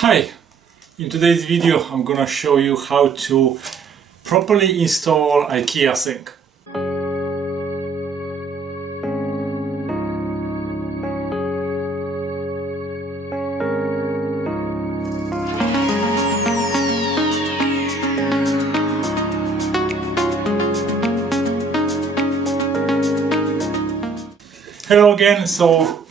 Hi! In today's video I'm gonna show you how to properly install Ikea sink. Hello again. So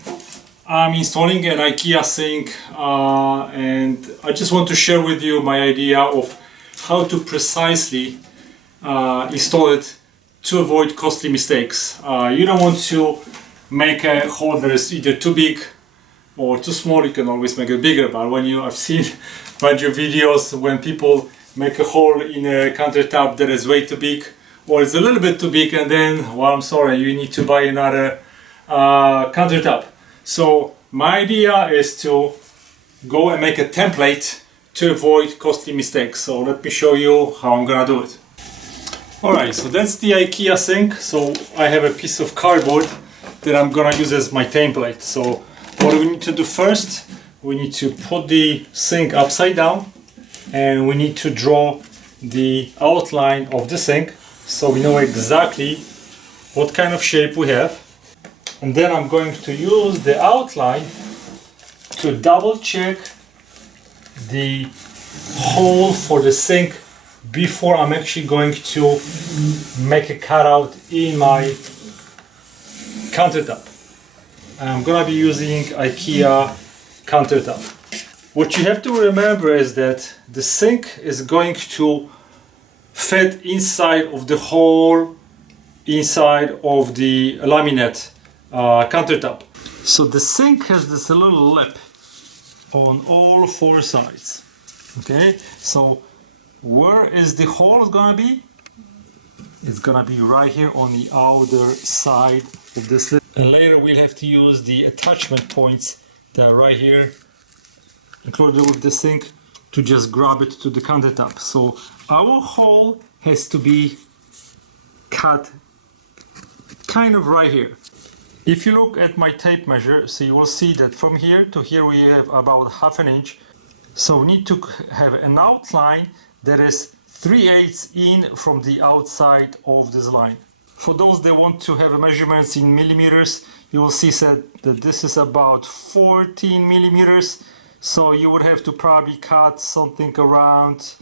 I'm installing an Ikea sink and I just want to share with you my idea of how to precisely install it to avoid costly mistakes. You don't want to make a hole that is either too big or too small. You can always make it bigger, but I've seen a bunch of videos when people make a hole in a countertop that is way too big or it's a little bit too big, and then, well, I'm sorry, you need to buy another countertop. So my idea is to go and make a template to avoid costly mistakes. So let me show you how I'm gonna do it. Alright, so that's the Ikea sink. So I have a piece of cardboard that I'm gonna use as my template. So what we need to do first, we need to put the sink upside down and we need to draw the outline of the sink so we know exactly what kind of shape we have. And then I'm going to use the outline to double check the hole for the sink before I'm actually going to make a cutout in my countertop. I'm gonna be using Ikea countertop. What you have to remember is that the sink is going to fit inside of the hole inside of the laminate countertop. So the sink has this little lip on all four sides. Okay, so where is the hole gonna be? It's gonna be right here on the outer side of this lip. And later we'll have to use the attachment points that are right here included with the sink to just grab it to the countertop. So our hole has to be cut kind of right here. If you look at my tape measure, so you will see that from here to here we have about ½ inch. So we need to have an outline that is 3/8 in from the outside of this line. For those that want to have measurements in millimeters, you will see that this is about 14 millimeters. So you would have to probably cut something around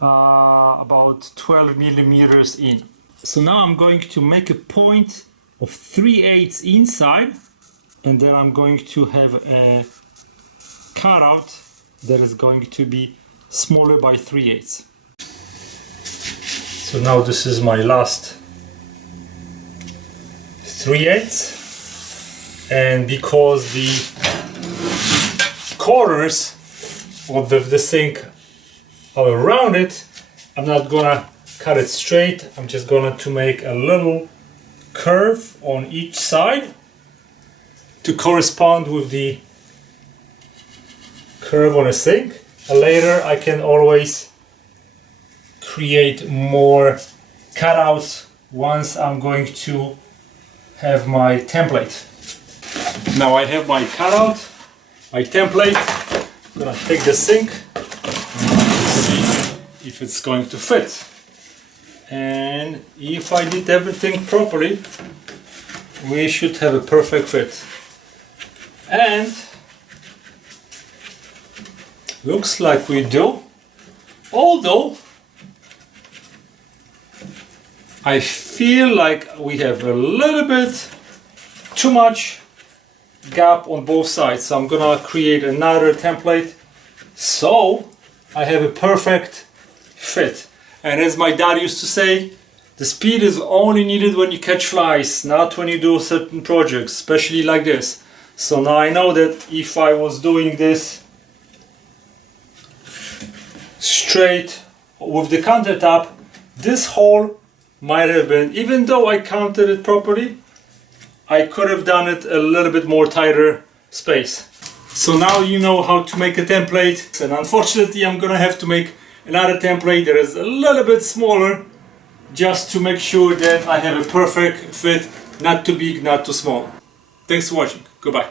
about 12 millimeters in. So now I'm going to make a point of 3/8 inside, and then I'm going to have a cutout that is going to be smaller by 3/8. So now this is my last 3/8, and because the corners of the sink are around it, I'm not gonna cut it straight. I'm just gonna to make a little curve on each side to correspond with the curve on a sink. And later I can always create more cutouts once I'm going to have my template. Now I have my cutout, my template. I'm gonna take the sink and see if it's going to fit. And if I did everything properly, we should have a perfect fit. And looks like we do, although I feel like we have a little bit too much gap on both sides. So I'm gonna create another template so I have a perfect fit. And as my dad used to say, the speed is only needed when you catch flies, not when you do certain projects, especially like this. So now I know that if I was doing this straight with the countertop, this hole might have been, even though I counted it properly, I could have done it a little bit more tighter space. So now you know how to make a template, and unfortunately I'm gonna have to make another template that is a little bit smaller just to make sure that I have a perfect fit, not too big, not too small. Thanks for watching. Goodbye.